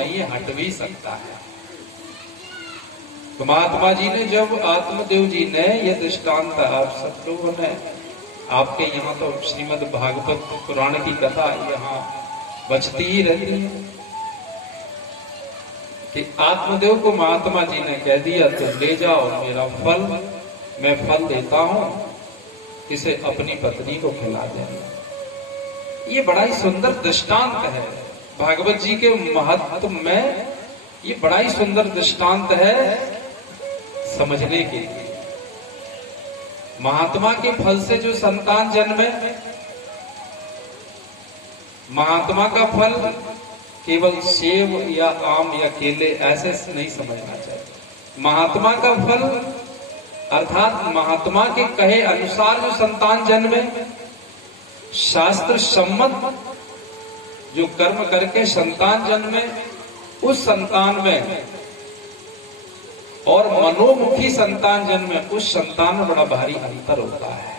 नहीं है, हट भी सकता है। तो महात्मा जी ने जब आत्मदेव जी ने ये दृष्टांत आप सब लोगों ने, आपके यहाँ तो श्रीमद् भागवत पुराण की कथा यहाँ बचती ही रहती है कि आत्मदेव को महात्मा जी ने कह दिया तो ले जाओ मेरा फल, मैं फल देता हूं, इसे अपनी पत्नी को खिला देना। ये बड़ा ही सुंदर दृष्टांत है भागवत जी के महत्व में, ये बड़ा ही सुंदर दृष्टांत है समझने के लिए। महात्मा के फल से जो संतान जन्मे, महात्मा का फल केवल सेब या आम या केले ऐसे नहीं समझना चाहिए। महात्मा का फल अर्थात महात्मा के कहे अनुसार जो संतान जन्मे, शास्त्र सम्मत जो कर्म करके संतान जन्मे, उस संतान में और मनोमुखी संतान जन्मे, उस संतान में बड़ा भारी अंतर होता है।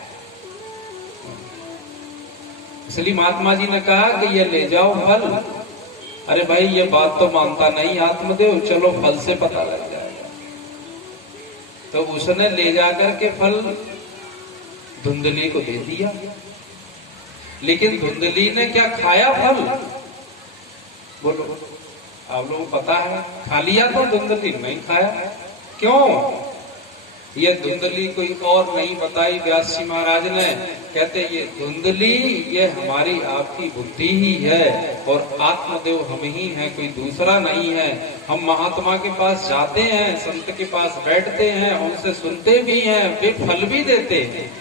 इसलिए महात्मा जी ने कहा कि ये ले जाओ फल। अरे भाई ये बात तो मानता नहीं आत्मदेव, चलो फल से पता लग जाएगा। तो उसने ले जाकर के फल धुंधली को दे दिया, लेकिन धुंधली ने क्या खाया फल? बोलो, आप लोगों को पता है? खा लिया तो धुंधली नहीं खाया। क्यों? ये धुंधली कोई और नहीं बताई व्यास जी महाराज ने। कहते ये धुंधली ये हमारी आपकी बुद्धि ही है और आत्मदेव हम ही हैं, कोई दूसरा नहीं है। हम महात्मा के पास जाते हैं, संत के पास बैठते हैं, उनसे सुनते भी हैं, वे फल भी देते हैं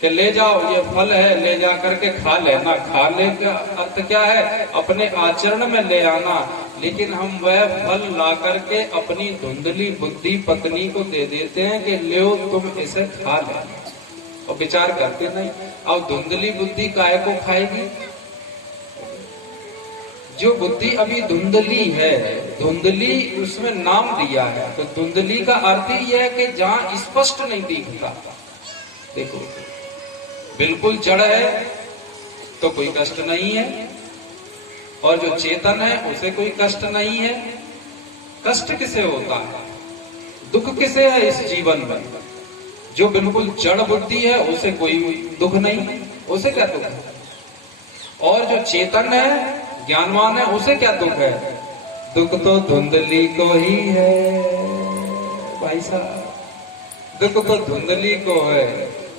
कि ले जाओ ये फल है, ले जा करके खा लेना। खा ले का अर्थ क्या है? अपने आचरण में ले आना। लेकिन हम वह फल ला करके अपनी धुंधली बुद्धि पत्नी को दे देते हैं कि ले तुम इसे खा लेना, और विचार करते नहीं। अब धुंधली बुद्धि काहे को खाएगी? जो बुद्धि अभी धुंधली है, धुंधली उसमें नाम दिया है, तो धुंधली का अर्थ ही है कि जहां स्पष्ट नहीं दिखता। देखो बिल्कुल जड़ है तो कोई कष्ट नहीं है, और जो चेतन है उसे कोई कष्ट नहीं है। कष्ट किसे होता है, दुख किसे है इस जीवन में? जो बिल्कुल जड़ बुद्धि है उसे कोई दुख नहीं, उसे क्या दुख है? और जो चेतन है, ज्ञानवान है, उसे क्या दुख है? दुख तो धुंधली को ही है भाई साहब, दुख तो धुंधली को है।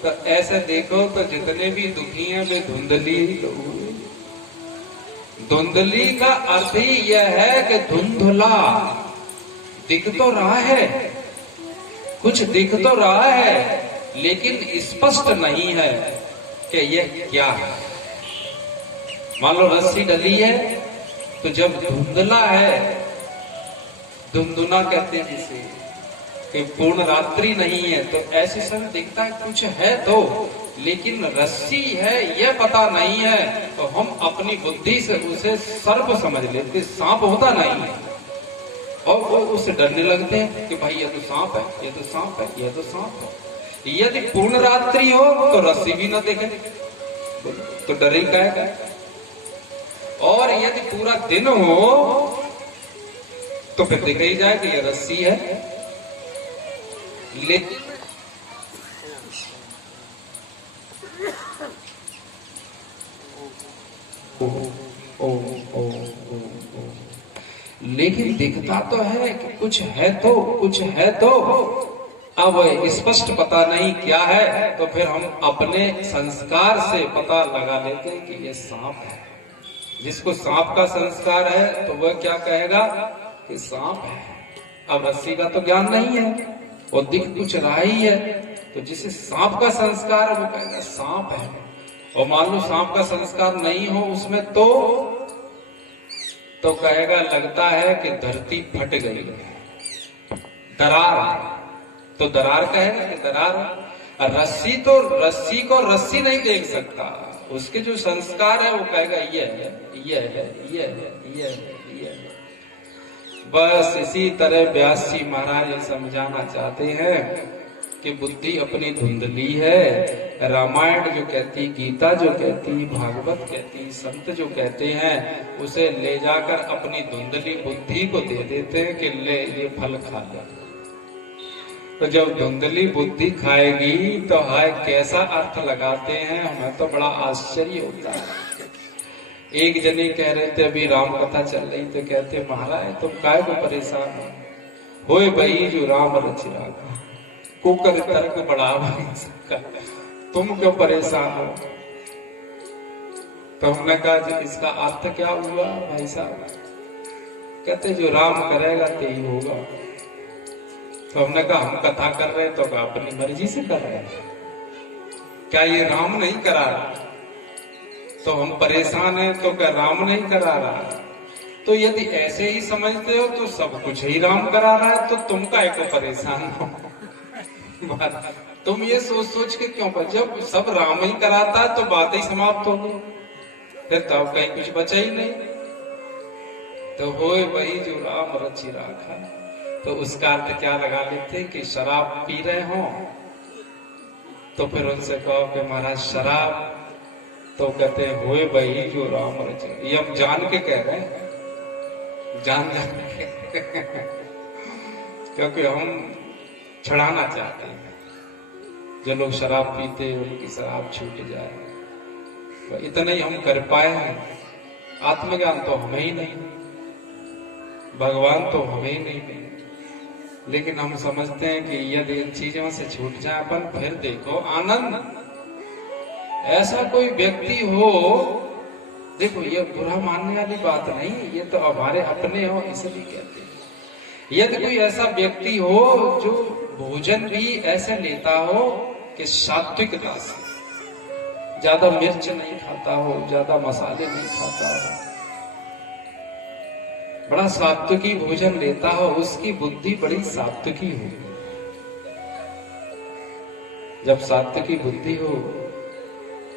तो ऐसे देखो तो जितने भी दुखी हैं वे धुंधली ही लोग हुए। धुंधली का अर्थ ही यह है कि धुंधला, दिख तो रहा है, कुछ दिख तो रहा है, लेकिन स्पष्ट नहीं है कि यह क्या है। मान लो रस्सी डली है, तो जब धुंधला है, धुंधुना कहते हैं जिसे, कि पूर्ण रात्रि नहीं है, तो ऐसे समय दिखता है कुछ है तो, लेकिन रस्सी है यह पता नहीं है, तो हम अपनी बुद्धि से उसे सर्प समझ लेते, सांप होता नहीं है, और वो उससे डरने लगते हैं कि भाई ये तो सांप है, ये तो सांप है, ये तो सांप है। यदि पूर्ण रात्रि हो तो रस्सी भी न देखे तो डरे का। और यदि पूरा दिन हो तो फिर दिख ही जाए कि ये रस्सी है। लेकिन लेकिन दिखता तो है कि कुछ है तो, कुछ है तो। अब स्पष्ट पता नहीं क्या है, तो फिर हम अपने संस्कार से पता लगा लेते हैं कि ये सांप है। जिसको सांप का संस्कार है तो वह क्या कहेगा कि सांप है। अब रस्सी का तो ज्ञान नहीं है, और दिख कुछ रहा ही है, तो जिसे सांप का संस्कार है वो कहेगा सांप है। और मान लो सांप का संस्कार नहीं हो उसमें तो कहेगा लगता है कि धरती फट गई, दरार, तो दरार कहेगा कि दरार। रस्सी तो रस्सी को रस्सी नहीं देख सकता, उसके जो संस्कार है वो कहेगा ये है, ये है, ये है, ये है, ये है। बस इसी तरह व्यास जी महाराज समझाना चाहते हैं कि बुद्धि अपनी धुंधली है। रामायण जो कहती, गीता जो कहती, भागवत कहती, संत जो कहते हैं, उसे ले जाकर अपनी धुंधली बुद्धि को दे देते हैं कि ले ये फल खा ले। तो जब धुंधली बुद्धि खाएगी तो हाय कैसा अर्थ लगाते हैं, हमें तो बड़ा आश्चर्य होता है। एक जने कह रहे थे, अभी राम कथा चल रही, तो कहते महाराज तुम काहे को परेशान हो, होए भाई जो राम रचिया कुकर तर्क बढ़ा नहीं सकता, तुम क्यों परेशान हो। तो हमने कहा इसका अर्थ क्या हुआ भाई साहब। कहते जो राम करेगा तो ही होगा। तो हमने कहा हम कथा कर रहे तो अपनी मर्जी से कर रहे हैं, क्या ये राम नहीं करा रहा। तो हम परेशान हैं तो क्या राम नहीं करा रहा। तो यदि ऐसे ही समझते हो तो सब कुछ ही राम करा रहा है, तो तुम काहे को परेशान हो। तुम ये सोच सोच के क्यों, पर जब सब राम ही कराता है तो बात ही समाप्त होगी, फिर तब कहीं कुछ बचा ही नहीं। तो होए वही जो राम रचि राखा। तो उसका अर्थ क्या लगा लेते कि शराब पी रहे हो तो फिर उनसे कहो कि महाराज शराब, तो कहते हैं होए वही जो राम रचि। ये हम जान के कह रहे हैं, जान के क्योंकि हम छुड़ाना चाहते हैं। जो लोग शराब पीते उनकी शराब छूट जाए, तो इतना ही हम कर पाए हैं। आत्मज्ञान तो हमें ही नहीं, भगवान तो हमें ही नहीं मिले, लेकिन हम समझते हैं कि यदि इन चीजों से छूट जाए अपन, फिर देखो आनंद। ऐसा कोई व्यक्ति हो, देखो ये बुरा मानने वाली बात नहीं, ये तो हमारे अपने हो इसलिए कहते हैं। यदि कोई ऐसा व्यक्ति हो जो भोजन भी ऐसे लेता हो कि सात्विकता से, ज्यादा मिर्च नहीं खाता हो, ज्यादा मसाले नहीं खाता हो, बड़ा सात्विकी भोजन लेता हो, उसकी बुद्धि बड़ी सात्विकी हो। जब सात्विकी बुद्धि हो,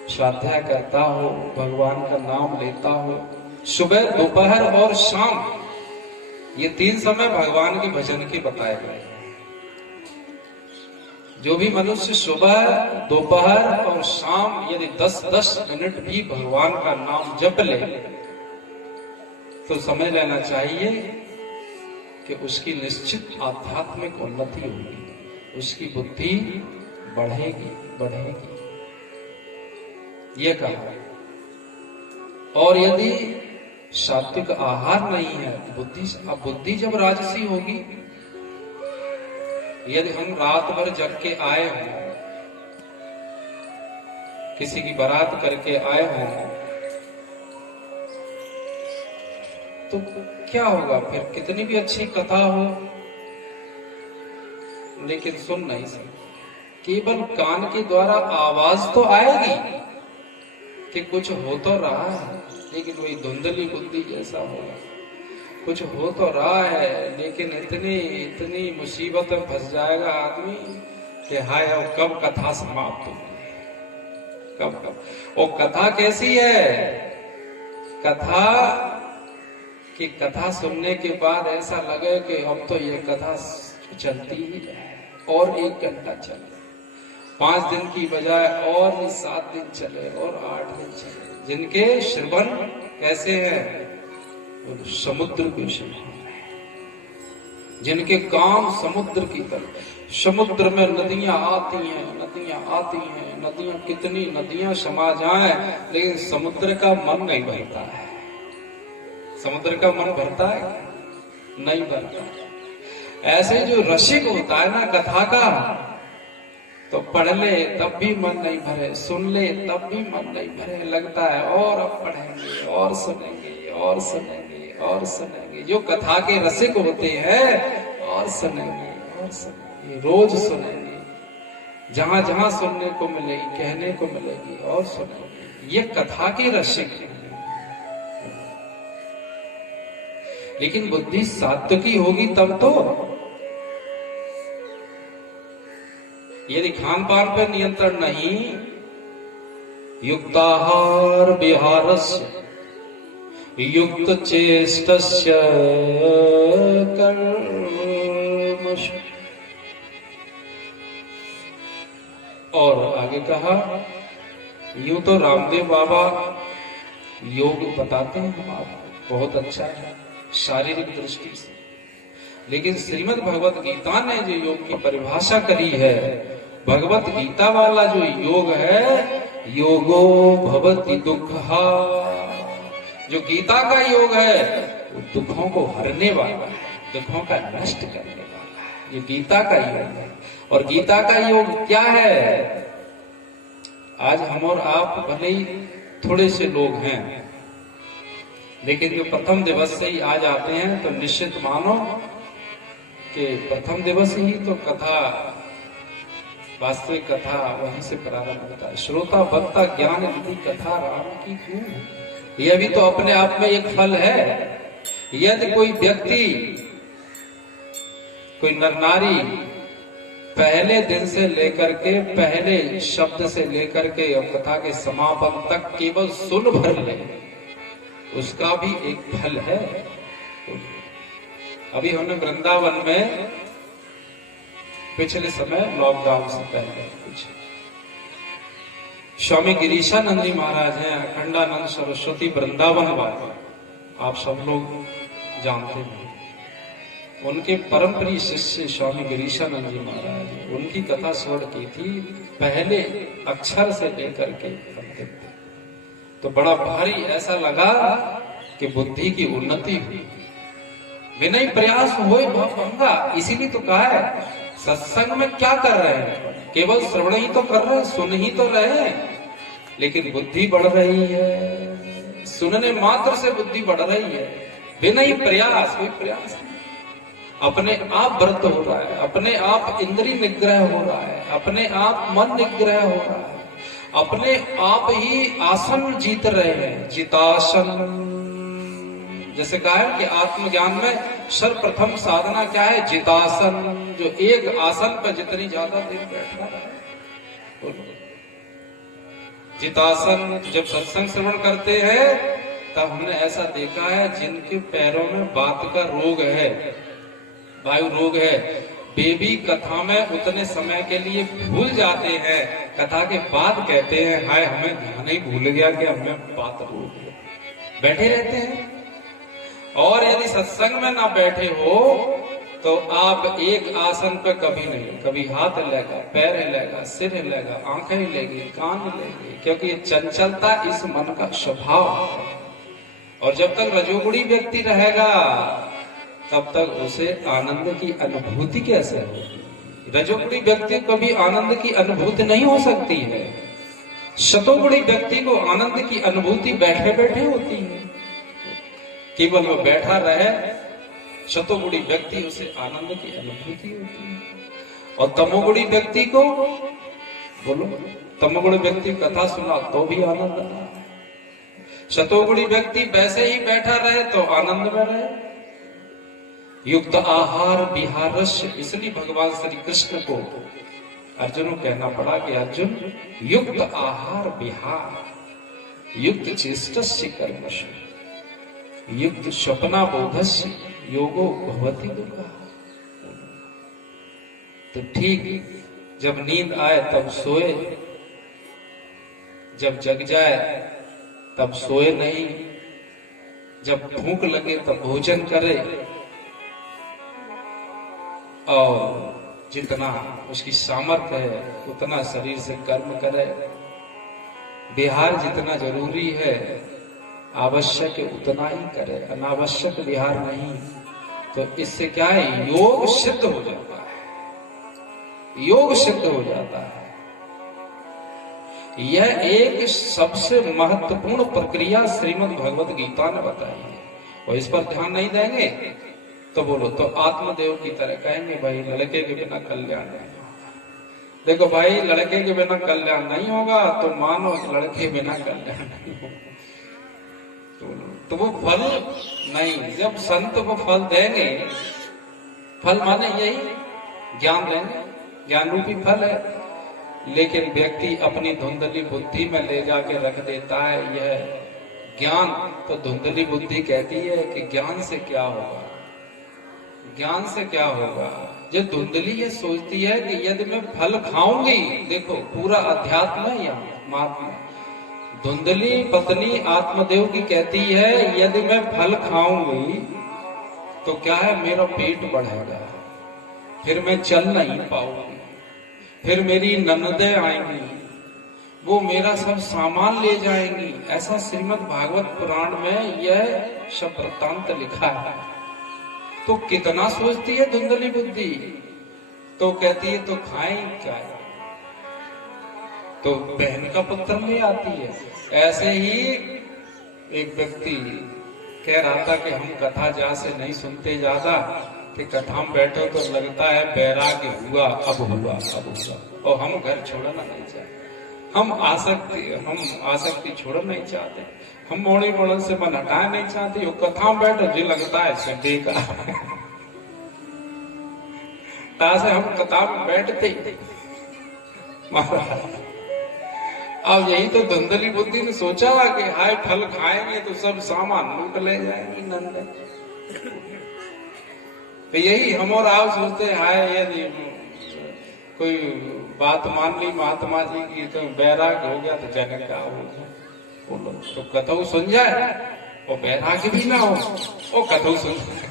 स्वाध्याय करता हो, भगवान का नाम लेता हो, सुबह दोपहर और शाम, ये 3 समय भगवान के भजन के बताए गए। जो भी मनुष्य सुबह दोपहर और शाम यदि 10-10 मिनट भी भगवान का नाम जप ले, तो समझ लेना चाहिए कि उसकी निश्चित आध्यात्मिक उन्नति होगी, उसकी बुद्धि बढ़ेगी बढ़ेगी, ये कहा। और यदि सात्विक आहार नहीं है, बुद्धि जब राजसी होगी, यदि हम रात भर जग के आए हों, किसी की बारात करके आए हों, तो क्या होगा फिर। कितनी भी अच्छी कथा हो लेकिन सुन नहीं सकते, केवल कान के द्वारा आवाज तो आएगी कि कुछ हो तो रहा है, लेकिन वही धुंधली बुद्धि जैसा होगा। कुछ हो तो रहा है लेकिन इतनी मुसीबत में फंस जाएगा आदमी कि हाय अब कब कथा समाप्त होगी, कब। वो कथा कैसी है, कथा कि कथा सुनने के बाद ऐसा लगे कि अब तो ये कथा चलती ही जाए, और 1 घंटा चले, 5 दिन की बजाय और 7 दिन चले और 8 दिन चले। जिनके श्रवण कैसे हैं, समुद्र के श्रवण, जिनके काम समुद्र की तरह। समुद्र में नदियां आती हैं, नदियां आती हैं, नदियां कितनी नदियां समा जाएं, लेकिन समुद्र का मन नहीं भरता है। समुद्र का मन भरता है, नहीं भरता। ऐसे जो रसिक होता है ना कथा का, तो पढ़ ले तब भी मन नहीं भरे, सुन ले तब भी मन नहीं भरे, लगता है और अब पढ़ेंगे और सुनेंगे और सुनेंगे और सुनेंगे। जो कथा के रसिक होते हैं, और सुनेंगे और सुनेंगे, रोज सुनेंगे, जहां जहां सुनने को मिलेगी, कहने को मिलेगी और सुनेंगे। ये कथा के रसिक हैं। लेकिन बुद्धि सात्विकी होगी तब तो। यदि खान पान पर नियंत्रण नहीं, युक्ताहार विहारस्य युक्त चेष्टस्य कर्मसु, कहा, यूं तो रामदेव बाबा योग बताते हैं आपको, बहुत अच्छा है शारीरिक दृष्टि से, लेकिन श्रीमद् भगवत गीता ने जो योग की परिभाषा करी है, भगवत गीता वाला जो योग है, योगो भवति दुःखा, जो गीता का योग है वो दुखों को हरने वाला है, दुखों का नष्ट करने वाला है, ये गीता का योग है। और गीता का योग क्या है? आज हम और आप भले ही थोड़े से लोग हैं, लेकिन जो प्रथम दिवस से ही आ जाते हैं तो निश्चित मानो कि प्रथम दिवस ही तो कथा, वास्तविक कथा वहीं से प्रारंभ होता है। श्रोता वक्ता ज्ञान निधि कथा राम की क्यों, यह भी तो अपने आप में एक फल है। यदि कोई व्यक्ति, कोई नर नारी पहले दिन से लेकर के, पहले शब्द से लेकर के और कथा के समापन तक केवल सुन भर ले, उसका भी एक फल है। अभी हमने वृंदावन में पिछले समय लॉकडाउन से पहले कुछ स्वामी गिरीशानंद जी महाराज हैं, अखंडानंद सरस्वती वृंदावन वाले, आप सब लोग जानते हैं। उनके परम प्रिय शिष्य स्वामी गिरीशानंद जी महाराज, उनकी कथा श्रवण की थी, पहले अक्षर से लेकर के अंतिम तक। तो बड़ा भारी ऐसा लगा कि बुद्धि की उन्नति हुई, विनय प्रयास हुए भंगा। इसीलिए तो कहा है, सत्संग में क्या कर रहे हैं? केवल श्रवण ही तो कर रहे हैं, सुन ही तो रहे हैं, लेकिन बुद्धि बढ़ रही है। सुनने मात्र से बुद्धि बढ़ रही है, विनय प्रयास, कोई प्रयास नहीं। अपने आप व्रत हो रहा है, अपने आप इंद्रिय निग्रह हो रहा है, अपने आप मन निग्रह हो रहा है, अपने आप ही आसन जीत रहे हैं, जितासन। जैसे कहा है कि आत्मज्ञान में सर्वप्रथम साधना क्या है? जितासन, जो एक आसन पर जितनी ज्यादा देर बैठना है। जितासन। जब सत्संग श्रवण करते हैं तब हमने ऐसा देखा है, जिनके पैरों में बात का रोग है, वायु रोग है, वे भी कथा में उतने समय के लिए भूल जाते हैं, कथा के बाद कहते हैं, हाय हमें ध्यान ही भूल गया कि हमें बात रोग है, बैठे रहते हैं। और यदि सत्संग में ना बैठे हो तो आप एक आसन पे कभी नहीं, कभी हाथ हिलेगा, पैर हिलेगा, सिर हिलेगा, आंखें हिलेगी, कान हिलेगी, क्योंकि ये चंचलता इस मन का स्वभाव है। और जब तक रजोगुणी व्यक्ति रहेगा तब तक उसे आनंद की अनुभूति कैसे होगी? रजोगुणी व्यक्ति को भी आनंद की अनुभूति नहीं हो सकती है। शतोगुणी व्यक्ति को आनंद की अनुभूति बैठे बैठे होती है, केवल वो बैठा रहे, शतोगुणी व्यक्ति उसे आनंद की अनुभूति होती है। और तमोगुणी व्यक्ति को, बोलो, तमोगुणी व्यक्ति कथा सुना तो भी आनंद आता है, शतोगुणी व्यक्ति वैसे ही बैठा रहे तो आनंद में रहे। युक्त आहार विहारस्य, इसलिए भगवान श्री कृष्ण को अर्जुन को कहना पड़ा कि अर्जुन, युक्त आहार विहार, युक्त चेष्टस्य कर्मसु, युक्त स्वप्ना बोधस्य योगो भवति दुर्गा। तो ठीक जब नींद आए तब सोए, जब जग जाए तब सोए नहीं, जब भूख लगे तब भोजन करे, और जितना उसकी सामर्थ्य है उतना शरीर से कर्म करे। विहार जितना जरूरी है, आवश्यक उतना ही करे, अनावश्यक विहार नहीं। तो इससे क्या है? योग सिद्ध हो जाता है, योग सिद्ध हो जाता है। यह एक सबसे महत्वपूर्ण प्रक्रिया श्रीमद् भगवत गीता ने बताई है, और इस पर ध्यान नहीं देंगे तो बोलो तो आत्मदेव की तरह कहेंगे, भाई लड़के के बिना कल्याण नहीं होगा। देखो भाई, लड़के के बिना कल्याण नहीं होगा तो मानो लड़के बिना कल्याण नहीं होगा, तो वो फल नहीं। जब संत को फल देंगे, फल माने यही ज्ञान देंगे, ज्ञान रूपी फल है, लेकिन व्यक्ति अपनी धुंधली बुद्धि में ले जाके रख देता है यह ज्ञान। तो धुंधली बुद्धि कहती है कि ज्ञान से क्या होगा, ज्ञान से क्या होगा? जो धुंधली ये सोचती है कि यदि मैं फल खाऊंगी, देखो पूरा अध्यात्म है यहाँ महात्मा। धुंधली पत्नी आत्मदेव की कहती है यदि मैं फल खाऊंगी तो क्या है, मेरा पेट बढ़ेगा, फिर मैं चल नहीं पाऊंगी, फिर मेरी ननदें आएंगी, वो मेरा सब सामान ले जाएंगी। ऐसा श्रीमद् भागवत पुराण में यह शब्द वृत्तांत लिखा है। तो कितना सोचती है धुंधली बुद्धि, तो कहती है तो खाएं क्या, तो बहन का पुत्र ले आती है। ऐसे ही एक व्यक्ति कह रहा था कि हम कथा जा से नहीं सुनते ज्यादा, कि कथा में बैठो तो लगता है बैराग्य हुआ, अब हुआ, अब हुआ, और हम घर छोड़ना नहीं चाहते, हम आसक्ति छोड़ना नहीं चाहते, हम मोड़ी मोड़न से मन हटाए नहीं चाहते। वो कथा में बैठो जी लगता है सिद्धि का तासे हम कथा में बैठते महाराज। अब यही तो धुंधली बुद्धि ने सोचा कि हाय फल खाएंगे तो सब सामान लूट ले जाएंगी नंदे। तो यही हम और आप सोचते हैं, हाय यदि कोई बात मान ली महात्मा जी की तो बैराग हो गया तो जनक का हो गया, बोलो तो कथऊ सुन जाए और बैराग भी ना हो, वो कथऊ सुन जाए,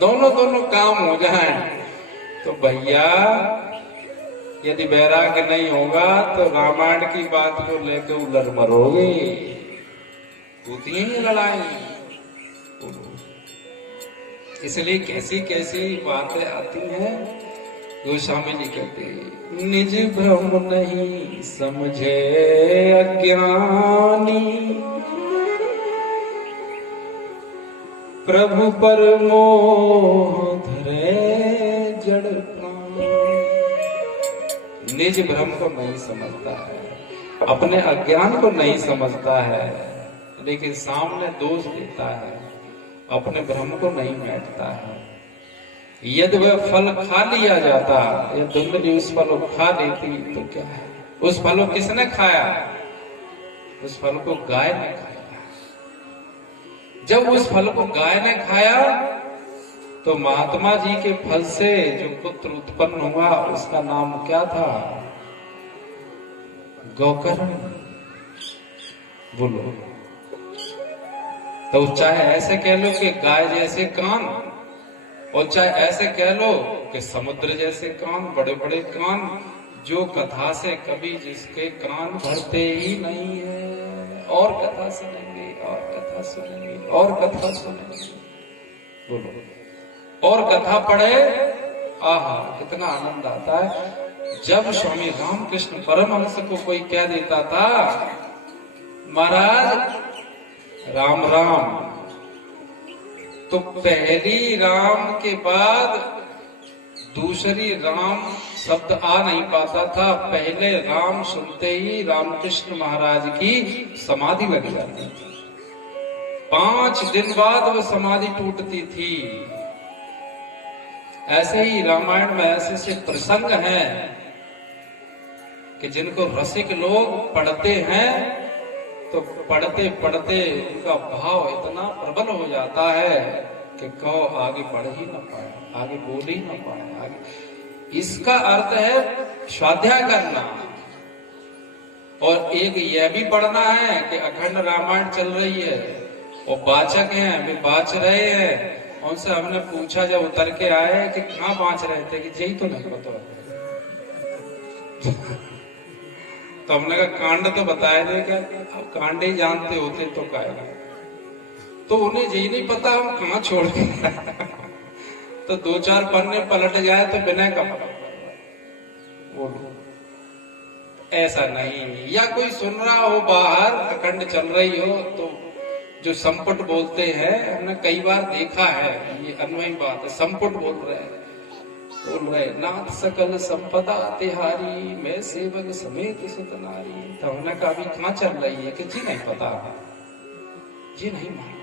दोनों काम हो जाए। तो भैया यदि बैराग नहीं होगा तो रामायण की बात को लेकर उलर मरोगे, होती ही लड़ाई। इसलिए कैसी कैसी बातें आती हैं। गोस्वामी जी कहते हैं निज भ्रम नहीं समझे अज्ञानी, प्रभु पर मोह धरे जड़ प्राणी। निज भ्रम को नहीं समझता है, अपने अज्ञान को नहीं समझता है, लेकिन सामने दोष देता है, अपने भ्रम को नहीं बैठता है। यदि वह फल खा लिया जाता, या धुंधली उस फल को खा लेती तो क्या है, उस फल को किसने खाया? उस फल को गाय ने खाया। जब उस फल को गाय ने खाया तो महात्मा जी के फल से जो पुत्र उत्पन्न हुआ उसका नाम क्या था? गोकर्ण। बोलो, तो चाहे ऐसे कह लो कि गाय जैसे कान, और चाहे ऐसे कह लो कि समुद्र जैसे कान, बड़े बड़े कान, जो कथा से कभी जिसके कान भरते ही नहीं है। और कथा सुनेंगे, और कथा सुनेंगे, और कथा सुनेंगे। बोलो, और कथा पढ़े, आहा कितना आनंद आता है। जब स्वामी रामकृष्ण परमहंस को कोई कह देता था महाराज राम राम, तो पहली राम के बाद दूसरी राम शब्द आ नहीं पाता था। पहले राम सुनते ही रामकृष्ण महाराज की समाधि लग जाती थी। 5 दिन बाद वो समाधि टूटती थी। ऐसे ही रामायण में ऐसे ऐसे प्रसंग हैं कि जिनको रसिक लोग पढ़ते हैं तो पढ़ते पढ़ते उनका भाव इतना प्रबल हो जाता है कि कहो आगे बढ़ ही ना पाए, आगे बोल ही ना पाए आगे। इसका अर्थ है स्वाध्याय करना। और एक यह भी पढ़ना है कि अखंड रामायण चल रही है और वाचक हैं, वे बाच रहे हैं। उनसे हमने पूछा जब उतर के आए कि कहाँ बाँच रहे थे, कि यही तो नहीं पता। तो हमने कहा कांड तो बताया नहीं, क्या अब कांड ही जानते होते तो क्या, तो उन्हें यही नहीं पता हम कहाँ छोड़ के तो 2-4 पन्ने पलट जाए तो बिना का बोलो। ऐसा नहीं, या कोई सुन रहा हो बाहर अखंड चल रही हो तो जो संपुट बोलते हैं, हमने कई बार देखा है, ये अनवय बात है। संपुट बोल रहे नाथ सकल संपदा तिहारी, मैं सेवक समेत सुतनारी। तो हमने कहा अभी कहाँ चल रही है, कि जी नहीं पता, जी नहीं मालूम।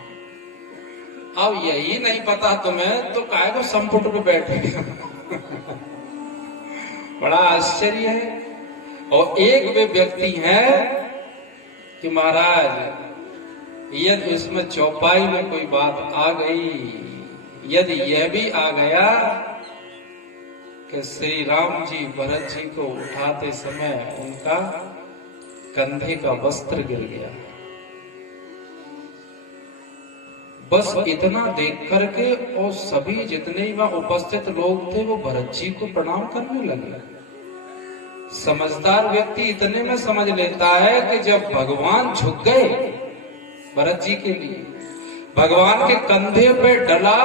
अब यही नहीं पता तुम्हें तो काहे को संपुट पे बैठे बड़ा आश्चर्य है। और एक वे व्यक्ति हैं कि महाराज यदि उसमें चौपाई में कोई बात आ गई, यदि यह भी आ गया कि श्री राम जी भरत जी को उठाते समय उनका कंधे का वस्त्र गिर गया, बस इतना देख करके और सभी जितने वहां उपस्थित लोग थे वो भरत जी को प्रणाम करने लगे। समझदार व्यक्ति इतने में समझ लेता है कि जब भगवान झुक गए भरत जी के लिए, भगवान के कंधे पे डला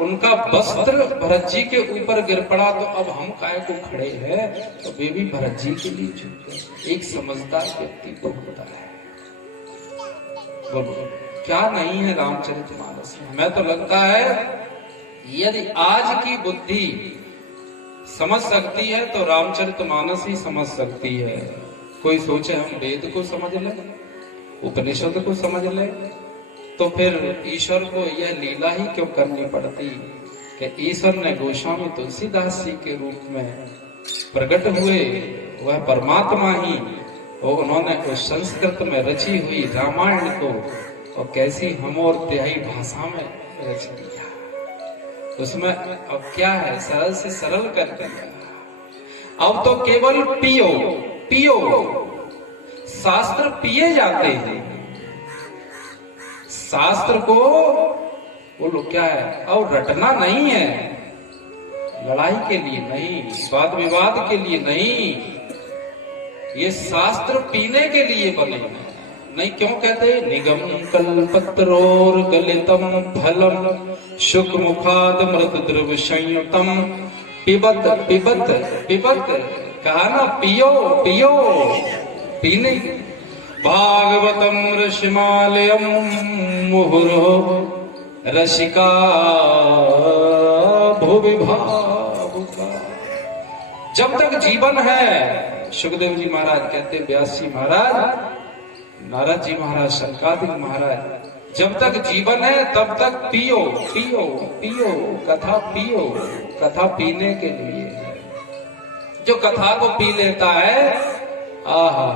उनका वस्त्र भरत जी के ऊपर गिर पड़ा, तो अब हम काय को खड़े हैं, तो वे भी भरत जी के लिए झुक गए। एक समझदार व्यक्ति को होता है। बोलो क्या नहीं है रामचरितमानस में। हमें तो लगता है यदि आज की बुद्धि समझ सकती है तो रामचरितमानस ही समझ सकती है। कोई सोचे हम वेद को समझ लें, उपनिषद को समझ लें, तो फिर ईश्वर को यह लीला ही क्यों करनी पड़ती कि ईश्वर ने गोस्वामी तुलसीदास जी के रूप में प्रकट हुए, वह परमात्मा ही, और उन्होंने उस संस्कृत में रची हुई रामायण को और कैसी हम और तिहाई भाषा में रच दिया। उसमें अब क्या है, सरल से सरल कर दिया। अब तो केवल पियो पियो, शास्त्र पिए जाते हैं। शास्त्र को बोलो क्या है, और रटना नहीं है, लड़ाई के लिए नहीं, वाद विवाद के लिए नहीं, ये शास्त्र पीने के लिए बने हैं। नहीं क्यों कहते, निगम कल्पत्रोर गलितम फलम शुक मुखाद मृत द्रव संयुतम पिबत पिबत पिबत, कहा ना पियो पियो, पीने। भागवतम ऋषिमालयम मुहुरो रसिका भुवि भावुका। जब तक जीवन है, सुखदेव जी महाराज कहते, व्यास जी महाराज, नारद जी महाराज, शंकादिक महाराज, जब तक जीवन है तब तक पियो पियो पियो, कथा पियो। कथा पीने के लिए, जो कथा को पी लेता है, आहा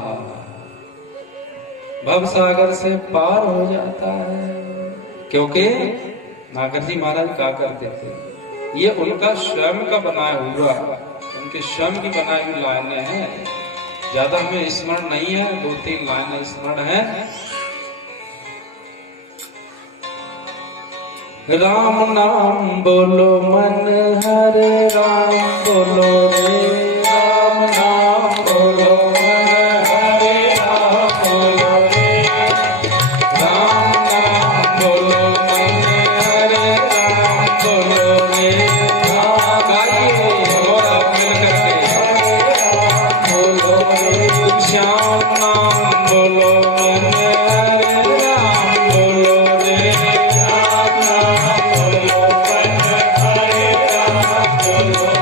भव सागर से पार हो जाता है। क्योंकि नागर जी महाराज क्या करते थे, ये उनका स्वयं का बनाया हुआ, उनके स्वयं की बनाई हुई लाइनें हैं, ज्यादा हमें स्मरण नहीं है, 2-3 लाइनें स्मरण है। राम नाम बोलो मन हरे, राम बोलो रे, राम नाम बोलो मन हरे, राम बोलो रे, राम नाम बोलो मन हरे, राम बोलो रे। गाइए और आप मिल करके, राम बोलो रे, श्याम नाम बोलो मन हरे, राम बोलो रे, राम नाम बोलो मन हरे, राम बोलो